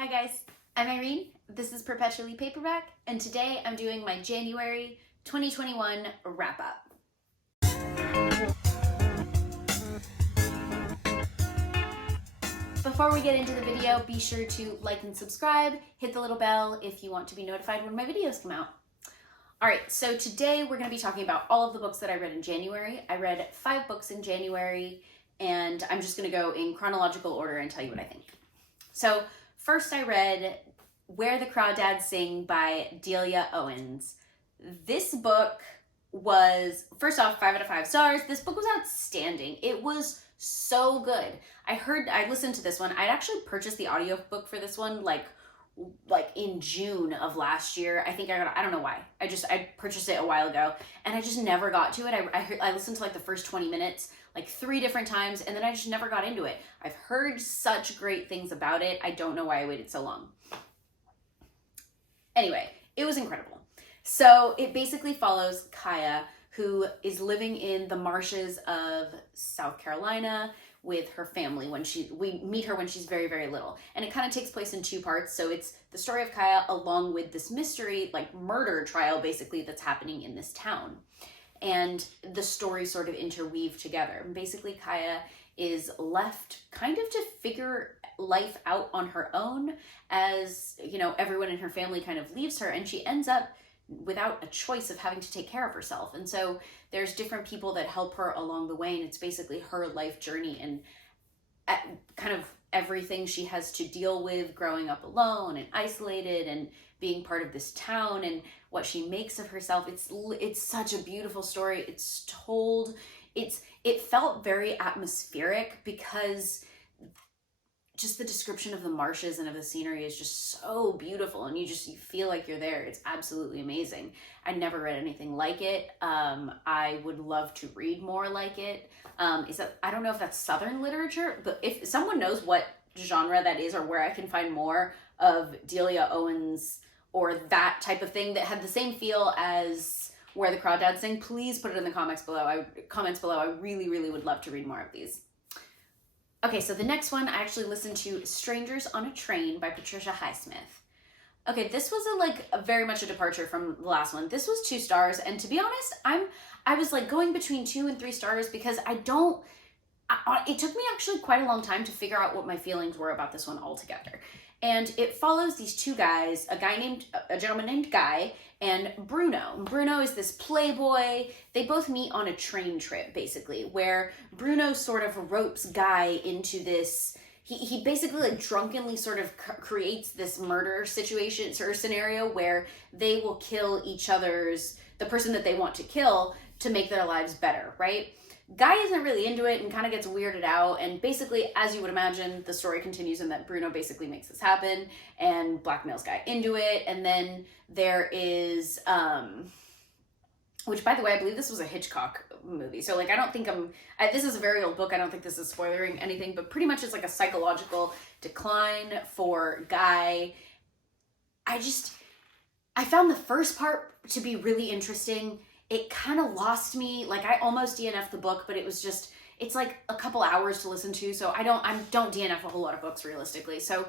Hi guys, I'm Irene. This is Perpetually Paperback, and today I'm doing my January 2021 wrap-up. Before we get into the video, be sure to like and subscribe, hit the little bell if you want to be notified when my videos come out. Alright, so today we're going to be talking about all of the books that I read in January. I read 5 books in January, and I'm just going to go in chronological order and tell you what I think. So, first I read Where the Crawdads Sing by Delia Owens. This book was, first off, 5 out of 5 stars. This book was outstanding. It was so good. I listened to this one. I'd actually purchased the audiobook for this one like in June of last year. I think I don't know why. I purchased it a while ago and I just never got to it. I listened to like the first 20 minutes like 3 different times and then I just never got into it. I've heard such great things about it. I don't know why I waited so long. Anyway, it was incredible. So it basically follows Kaya, who is living in the marshes of South Carolina with her family we meet her when she's very, very little. And it kind of takes place in 2 parts. So it's the story of Kaya along with this mystery, like murder trial basically that's happening in this town. And the stories sort of interweave together. Basically, Kaya is left kind of to figure life out on her own as, you know, everyone in her family kind of leaves her and she ends up without a choice of having to take care of herself. And so there's different people that help her along the way, and it's basically her life journey and kind of everything she has to deal with growing up alone and isolated and being part of this town and what she makes of herself. It's such a beautiful story. It felt very atmospheric because just the description of the marshes and of the scenery is just so beautiful, and you feel like you're there. It's absolutely amazing. I never read anything like it. I would love to read more like it. I don't know if that's Southern literature, but if someone knows what genre that is or where I can find more of Delia Owens or that type of thing that had the same feel as Where the Crawdads Sing, please put it in the comments below. I really, really would love to read more of these. Okay, so the next one, I actually listened to Strangers on a Train by Patricia Highsmith. Okay, this was very much a departure from the last one. This was 2 stars, and to be honest, I was like going between 2 and 3 stars because it took me actually quite a long time to figure out what my feelings were about this one altogether. And it follows these 2 guys, a gentleman named Guy and Bruno. Bruno is this playboy. They both meet on a train trip, basically, where Bruno sort of ropes Guy into this. He basically like drunkenly sort of creates this murder situation or scenario where they will kill the person that they want to kill to make their lives better, right? Guy isn't really into it and kind of gets weirded out, and basically, as you would imagine, the story continues in that Bruno basically makes this happen and blackmails Guy into it. And then there is, which by the way, I believe this was a Hitchcock movie, so like I don't think this is a very old book, I don't think this is spoilering anything, but pretty much it's like a psychological decline for Guy. I found the first part to be really interesting. It kind of lost me. Like I almost DNF'd the book, but it's like a couple hours to listen to. So I don't DNF a whole lot of books realistically. So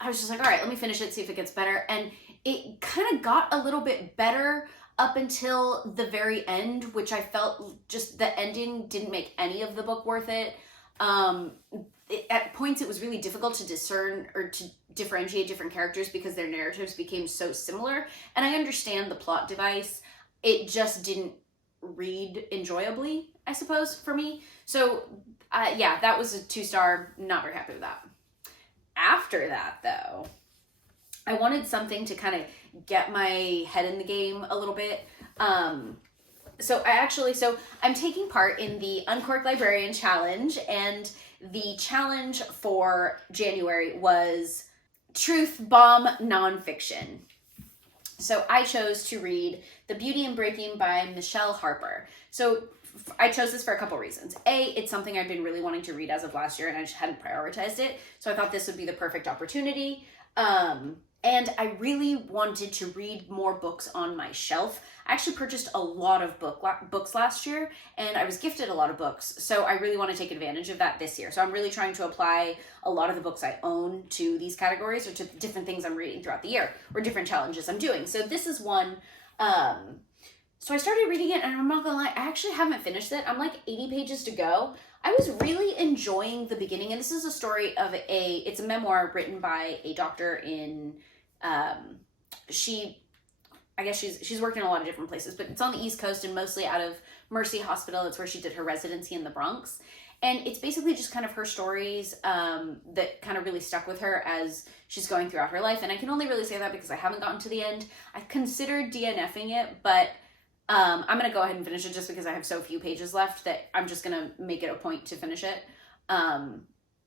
I was just like, all right, let me finish it, see if it gets better. And it kind of got a little bit better up until the very end, which I felt just the ending didn't make any of the book worth it. At points it was really difficult to discern or to differentiate different characters because their narratives became so similar. And I understand the plot device. It just didn't read enjoyably, I suppose, for me. So, yeah, that was a 2-star. Not very happy with that. After that, though, I wanted something to kind of get my head in the game a little bit. So I'm taking part in the Uncorked Librarian Challenge, and the challenge for January was Truth Bomb Nonfiction. So I chose to read The Beauty and Breaking by Michelle Harper. So I chose this for a couple reasons. A, it's something I've been really wanting to read as of last year and I just hadn't prioritized it. So I thought this would be the perfect opportunity. And I really wanted to read more books on my shelf. I actually purchased a lot of books last year, and I was gifted a lot of books. So I really want to take advantage of that this year. So I'm really trying to apply a lot of the books I own to these categories, or to different things I'm reading throughout the year, or different challenges I'm doing. So this is one. So I started reading it, and I'm not gonna lie, I actually haven't finished it. I'm like 80 pages to go. I was really enjoying the beginning, and this is a story of it's a memoir written by a doctor in, I guess she's worked in a lot of different places, but it's on the East Coast and mostly out of Mercy Hospital. It's where she did her residency in the Bronx. And it's basically just kind of her stories that kind of really stuck with her as she's going throughout her life. And I can only really say that because I haven't gotten to the end. I considered DNFing it, but I'm going to go ahead and finish it just because I have so few pages left that I'm just going to make it a point to finish it.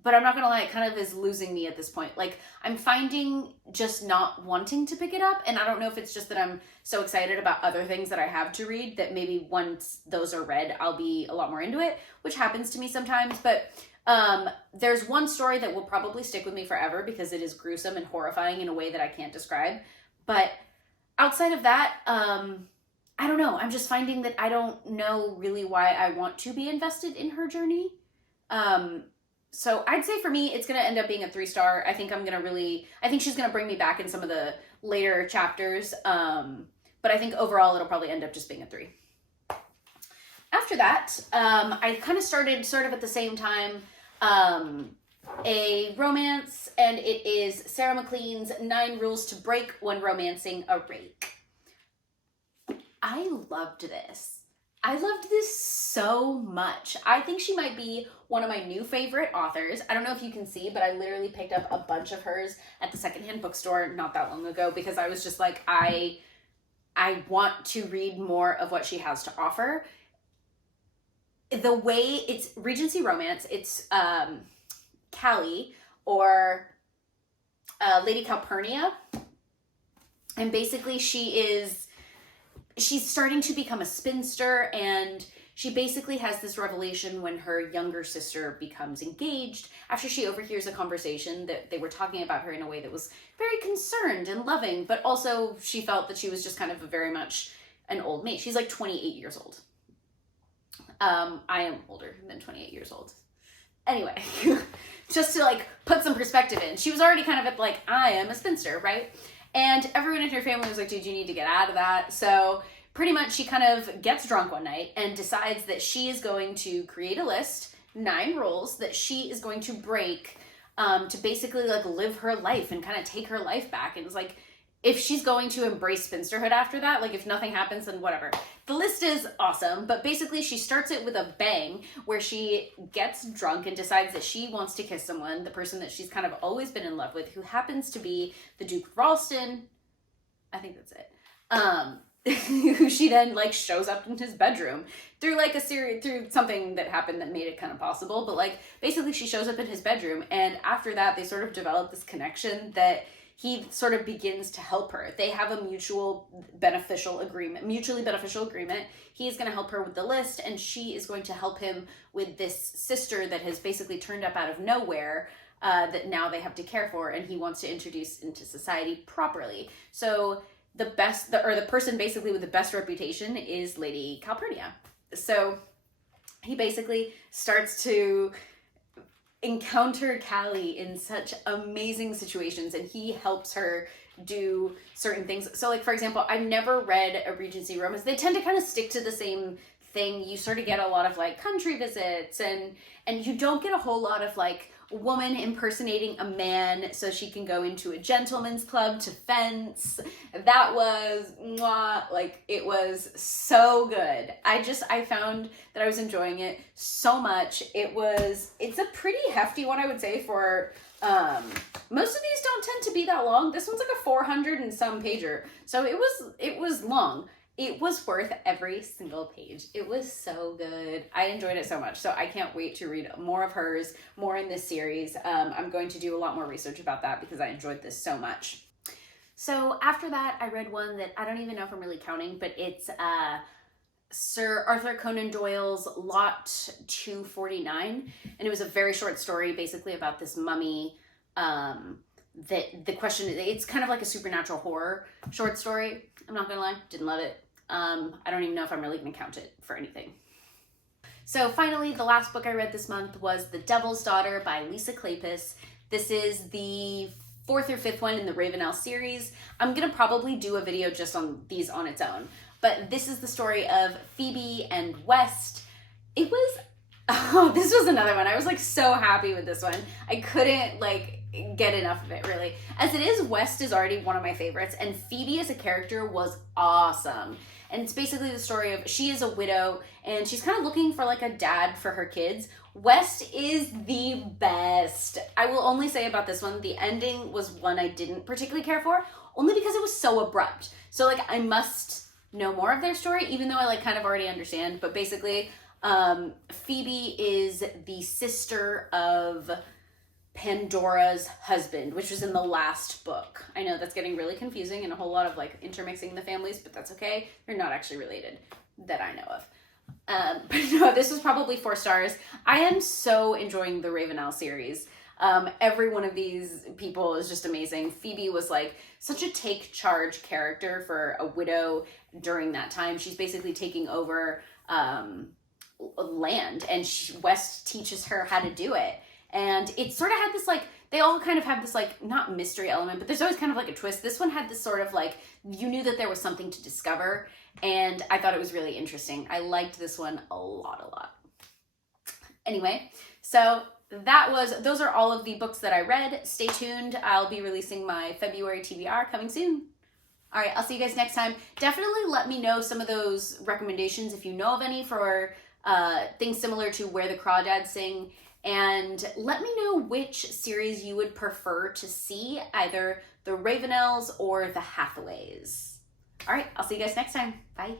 But I'm not going to lie, it kind of is losing me at this point. Like, I'm finding just not wanting to pick it up. And I don't know if it's just that I'm so excited about other things that I have to read that maybe once those are read, I'll be a lot more into it, which happens to me sometimes. But there's one story that will probably stick with me forever because it is gruesome and horrifying in a way that I can't describe. But outside of that, I don't know. I'm just finding that I don't know really why I want to be invested in her journey. So I'd say for me, it's going to end up being a 3-star. I think she's going to bring me back in some of the later chapters. But I think overall, it'll probably end up just being a 3. After that, I kind of started sort of at the same time, a romance, and it is Sarah Mclean's 9 Rules to Break When Romancing a Rake. I loved this. I loved this so much. I think she might be one of my new favorite authors. I don't know if you can see, but I literally picked up a bunch of hers at the secondhand bookstore not that long ago because I was just like, I want to read more of what she has to offer. The way it's Regency Romance, it's Callie or Lady Calpurnia. And basically she's starting to become a spinster, and she basically has this revelation when her younger sister becomes engaged after she overhears a conversation that they were talking about her in a way that was very concerned and loving, but also she felt that she was just kind of very much an old maid. She's like 28 years old. I am older than 28 years old. Anyway, just to like put some perspective in, she was already kind of at like, I am a spinster, right? And everyone in her family was like, dude, you need to get out of that. So pretty much she kind of gets drunk one night and decides that she is going to create a list, 9 rules that she is going to break to basically like live her life and kind of take her life back. And it's like, if she's going to embrace spinsterhood after that, like if nothing happens, then whatever. The list is awesome, but basically she starts it with a bang where she gets drunk and decides that she wants to kiss someone, the person that she's kind of always been in love with, who happens to be the Duke of Ralston. I think that's it. Who she then like shows up in his bedroom through like through something that happened that made it kind of possible. But like basically she shows up in his bedroom, and after that they sort of develop this connection that he sort of begins to help her. They have a mutually beneficial agreement. He is going to help her with the list, and she is going to help him with this sister that has basically turned up out of nowhere that now they have to care for, and he wants to introduce into society properly. So the person basically with the best reputation is Lady Calpurnia. So he basically starts to encounter Callie in such amazing situations, and he helps her do certain things. So like, for example, I've never read a Regency Romance. They tend to kind of stick to the same thing. You sort of get a lot of like country visits, and you don't get a whole lot of like woman impersonating a man so she can go into a gentleman's club to fence. That was mwah, like it was so good. I found that I was enjoying it so much. It's a pretty hefty one, I would say, for most of these don't tend to be that long. This one's like a 400 and some pager, so it was long. It was worth every single page. It was so good. I enjoyed it so much. So I can't wait to read more of hers, more in this series. I'm going to do a lot more research about that because I enjoyed this so much. So after that, I read one that I don't even know if I'm really counting, but it's Sir Arthur Conan Doyle's Lot 249. And it was a very short story basically about this mummy the question, it's kind of like a supernatural horror short story. I'm not gonna lie, didn't love it. I don't even know if I'm really gonna count it for anything. So finally, the last book I read this month was The Devil's Daughter by Lisa Kleypas. This is the 4th or 5th one in the Ravenel series. I'm gonna probably do a video just on these on its own, but this is the story of Phoebe and West. It was, oh, this was another one. I was like so happy with this one. I couldn't like get enough of it, really. As it is, West is already one of my favorites, and Phoebe as a character was awesome. And it's basically the story of, she is a widow and she's kind of looking for like a dad for her kids. West is the best. I will only say about this one, the ending was one I didn't particularly care for, only because it was so abrupt. So like I must know more of their story, even though I like kind of already understand. But basically, Phoebe is the sister of Pandora's husband, which was in the last book. I know that's getting really confusing and a whole lot of like intermixing the families, but that's okay. They're not actually related that I know of. But no, this was probably 4 stars. I am so enjoying the Ravenel series. Every one of these people is just amazing. Phoebe was like such a take charge character for a widow during that time. She's basically taking over land, and West teaches her how to do it. And it sort of had this like, they all kind of have this like, not mystery element, but there's always kind of like a twist. This one had this sort of like, you knew that there was something to discover, and I thought it was really interesting. I liked this one a lot. Anyway, so those are all of the books that I read. Stay tuned. I'll be releasing my February TBR coming soon. All right, I'll see you guys next time. Definitely let me know some of those recommendations if you know of any for things similar to Where the Crawdads Sing. And let me know which series you would prefer to see, either the Ravenels or the Hathaways. All right, I'll see you guys next time. Bye.